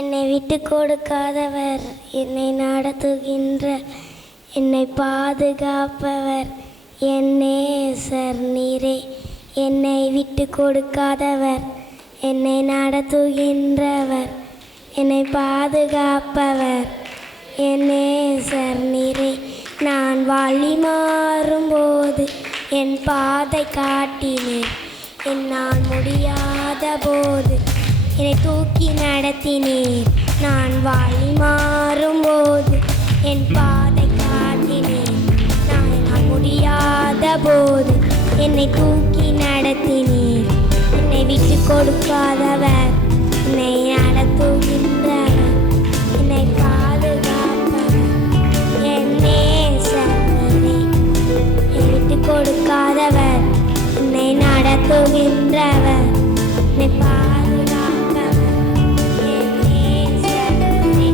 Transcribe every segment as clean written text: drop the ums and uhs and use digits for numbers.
என்னை விட்டு கொடுக்காதவர், என்னை நடத்துகின்ற, என்னை பாதுகாப்பவர் என் நேசர் நீரே. என்னை விட்டு கொடுக்காதவர், என்னை நடத்துகின்றவர், என்னை பாதுகாப்பவர் என் நேசர் நீரே. நான் வழி மாறும்போது என் பாதை காட்டினீர். என்னால் முடியாத போது என்னை தூக்கி நடத்தினீர். நான் வழி மாறும்போது என் பாதை காட்டினீர். நான் முடியாத போது என்னை தூக்கி நடத்தினீர். என்னை விட்டு கொடுக்காதவர், என்னை நடத்துகின்றவர், என்னை பாதுகாப்பவர் என் நேசர் நீரே. என்னை விட்டு கொடுக்காதவர், என்னை நடத்துகின்றவர், என்னை பாதுகாப்பவர் என் நேசர் நீரே.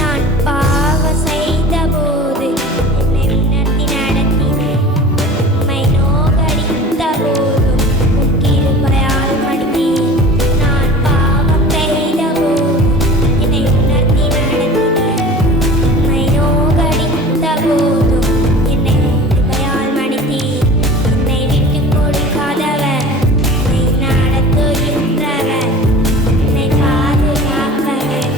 நான் பாவம் செய்த போது என்னை உணர்த்தி நடத்தினீர். உம்மை நோகடித்த போதும் உம் கிருபையால் மன்னித்தீர். நான் பாவம் செய்த போது என்னை உணர்த்தி நடத்தினீர். உம்மை நோகடித்த போதும் என்னை கிருபையால் மன்னித்தீர். என்னை விட்டு கொடுக்காதவர், என்னை நடத்துகின்றவர், என்னை பாதுகாப்பவர்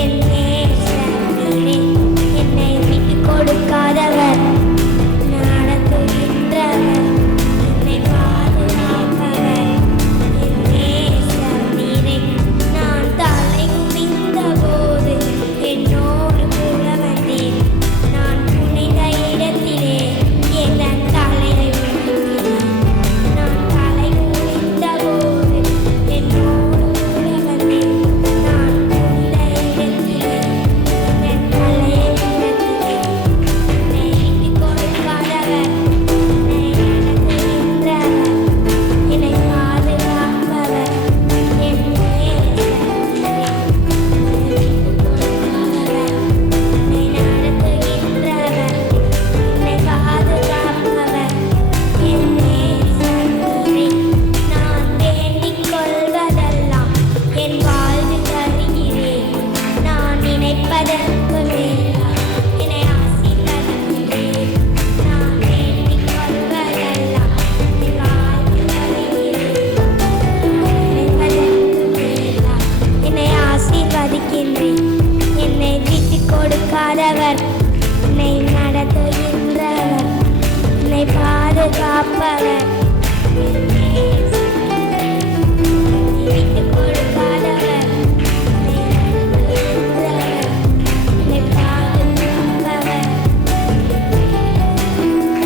என் நேசர் நீரே. என்னை விட்டு கொடுக்காதவர், நடத்துகின்றவர், என்னை பாதுகாப்பவர் என் நேசர் நீரே. நான் தலை குனிந்த போது என்னோடு கூட வந்தீர். நான் புனித இடத்திலே என் தலையை உயர்த்தினீர். நான் தலை குனிந்த போது என்னோடு கூட வந்தீர். நான் புனித இடத்திலே என் தலையை உயர்த்தினீர். என்னை விட்டு கொடுக்காதவர், என்னை நடத்துகின்றவர், என்னை பாதுகாப்பவர் என் நேசர் நீரே. என்னை விட்டு கொடுக்காதவர், என்னை நடத்துகின்றவர், என்னை பாதுகாப்பவர் என் நேசர் நீரே. நான் வேண்டிக் கொள்வதெல்லாம் என் வாழ்வில் தருகிறேன். நான் நினைப்பதற்கு மேலாக என்னை ஆசீர்வதிக்கிறீர். நான் வேண்டிக் கொள்வதெல்லாம் என் வாழ்வில் தருகிறேன். நான் நினைப்பதற்கு மேலாக என்னை ஆசீர்வதிக்கின்றீர். என்னை விட்டு கொடுக்காதவர், என்னை நடத்துகின்றவர், என்னை பாதுகாப்பவர் என் நேசர் நீரே. என்னை விட்டு